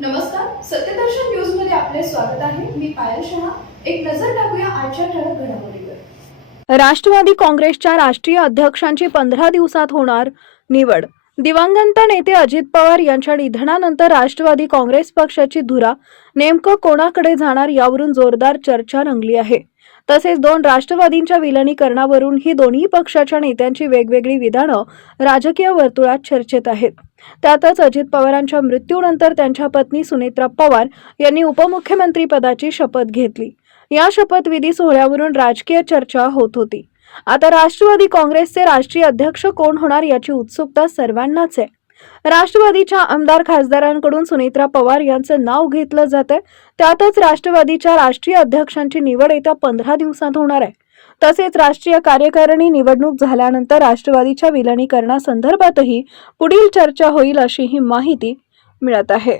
नमस्कार, सत्यदर्शन न्यूज मध्ये आपले स्वागत आहे। मी पायल शहा। एक नजर टाकूया आजच्या ठळक घडामोडीवर। राष्ट्रवादी काँग्रेसच्या राष्ट्रीय अध्यक्षांची 15 दिवसात होणार निवड। दिवंगत नेते अजित पवार यांच्या निधनानंतर राष्ट्रवादी काँग्रेस पक्षाची धुरा नेमकं कोणाकडे जाणार यावरून जोरदार चर्चा रंगली आहे। तसेच दोन राष्ट्रवादींच्या विलीनीकरणावरून ही दोन्ही पक्षाच्या नेत्यांची वेगवेगळी विधानं राजकीय वर्तुळात चर्चेत आहेत। त्यातच अजित पवारांच्या मृत्यूनंतर त्यांच्या पत्नी सुनेत्रा पवार यांनी उपमुख्यमंत्री पदाची शपथ घेतली। या शपथविधी सोहळ्यावरून राजकीय चर्चा होत होती। आता राष्ट्रवादी काँग्रेसचे राष्ट्रीय अध्यक्ष कोण होणार याची उत्सुकता सर्वांनाच आहे। राष्ट्रवादीच्या आमदार खासदारांकडून सुनेत्रा पवार यांचं नाव घेतलं जातंय। त्यातच राष्ट्रवादीच्या राष्ट्रीय अध्यक्षांची निवड येत्या 15 दिवसात होणार आहे। तसेच राष्ट्रीय कार्यकारिणी निवडणूक झाल्यानंतर राष्ट्रवादीच्या विलीनीकरणासंदर्भातही पुढील चर्चा होईल अशी ही माहिती मिळत आहे।